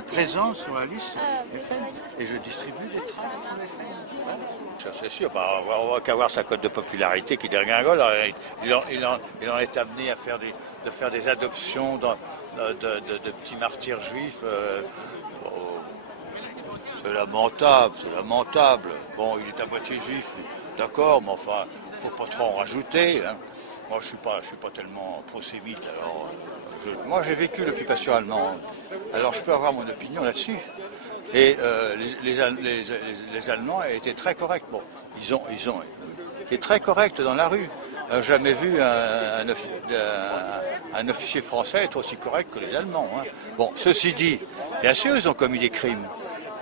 présent sur la liste FN. Et je distribue des tracts pour les FN. Ça c'est sûr, on voit qu'à voir sa cote de popularité qui dégringole. Il en est amené à faire des adoptions de petits martyrs juifs. C'est lamentable, c'est lamentable. Bon, il est à moitié juif, d'accord, mais enfin, il ne faut pas trop en rajouter. Hein. Moi, je suis pas tellement prosémite. Alors, moi, j'ai vécu l'occupation allemande. Alors, je peux avoir mon opinion là-dessus. Et les Allemands étaient très corrects. Bon, ils ont été très corrects dans la rue. J'ai jamais vu un officier français être aussi correct que les Allemands. Hein. Bon, ceci dit, bien sûr, ils ont commis des crimes.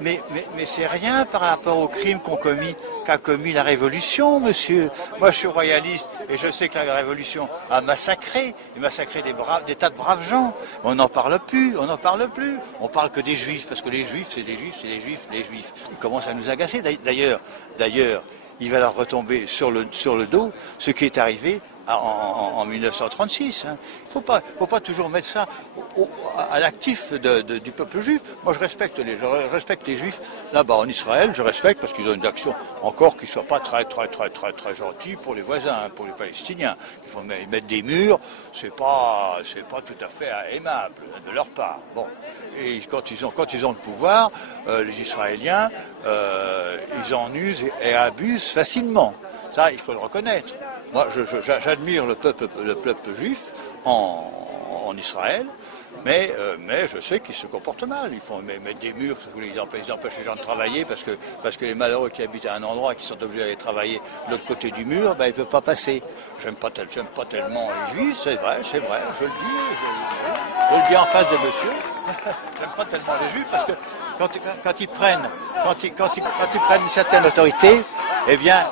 Mais c'est rien par rapport aux crimes qu'a commis la Révolution, monsieur. Moi, je suis royaliste et je sais que la Révolution a massacré des tas de braves gens. On n'en parle plus, on n'en parle plus. On parle que des Juifs, parce que les Juifs, c'est les Juifs, c'est les Juifs, les Juifs. Ils commencent à nous agacer. D'ailleurs, il va leur retomber sur le dos ce qui est arrivé en 1936. Hein. Il faut pas toujours mettre ça à l'actif du peuple juif. Moi, je respecte les Juifs là-bas en Israël. Je respecte parce qu'ils ont une action encore qui soit pas très gentille pour les voisins, hein, pour les Palestiniens. Il faut mettre des murs. C'est pas tout à fait aimable de leur part. Bon. Et quand ils ont le pouvoir, les Israéliens, ils en usent et abusent facilement. Ça, il faut le reconnaître. Moi, j'admire le peuple juif en Israël, mais je sais qu'ils se comportent mal. Ils font mettre des murs, ils empêchent les gens de travailler parce que les malheureux qui habitent à un endroit, qui sont obligés d'aller travailler de l'autre côté du mur, ils ne peuvent pas passer. J'aime pas tellement les juifs, c'est vrai, je le dis en face de monsieur. J'aime pas tellement les juifs parce que quand ils prennent une certaine autorité, eh bien,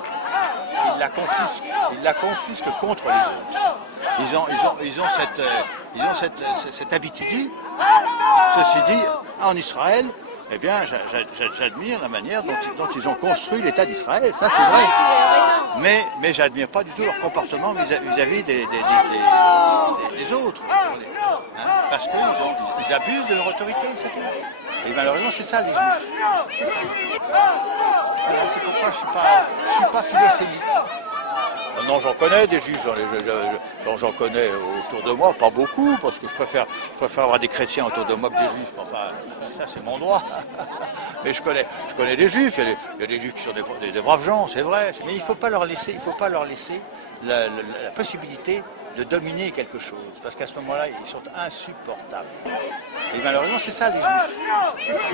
ils la confisquent contre les autres. Ils ont cette habitude. Ceci dit, en Israël, eh bien, j'admire la manière dont ils ont construit l'État d'Israël. Ça, c'est vrai. Mais j'admire pas du tout leur comportement vis-à-vis des autres. Hein, parce qu'ils abusent de leur autorité, c'est tout. Et malheureusement, c'est ça, les Juifs. C'est ça. Voilà, c'est pourquoi je suis pas philophilique. Non, j'en connais des juifs, j'en connais autour de moi, pas beaucoup, parce que je préfère avoir des chrétiens autour de moi que des juifs. Enfin, ça c'est mon droit. Mais je connais des juifs, il y a des juifs qui sont des braves gens, c'est vrai. Mais il ne faut pas leur laisser la possibilité de dominer quelque chose, parce qu'à ce moment-là, ils sont insupportables. Et malheureusement, c'est ça les juifs. C'est ça.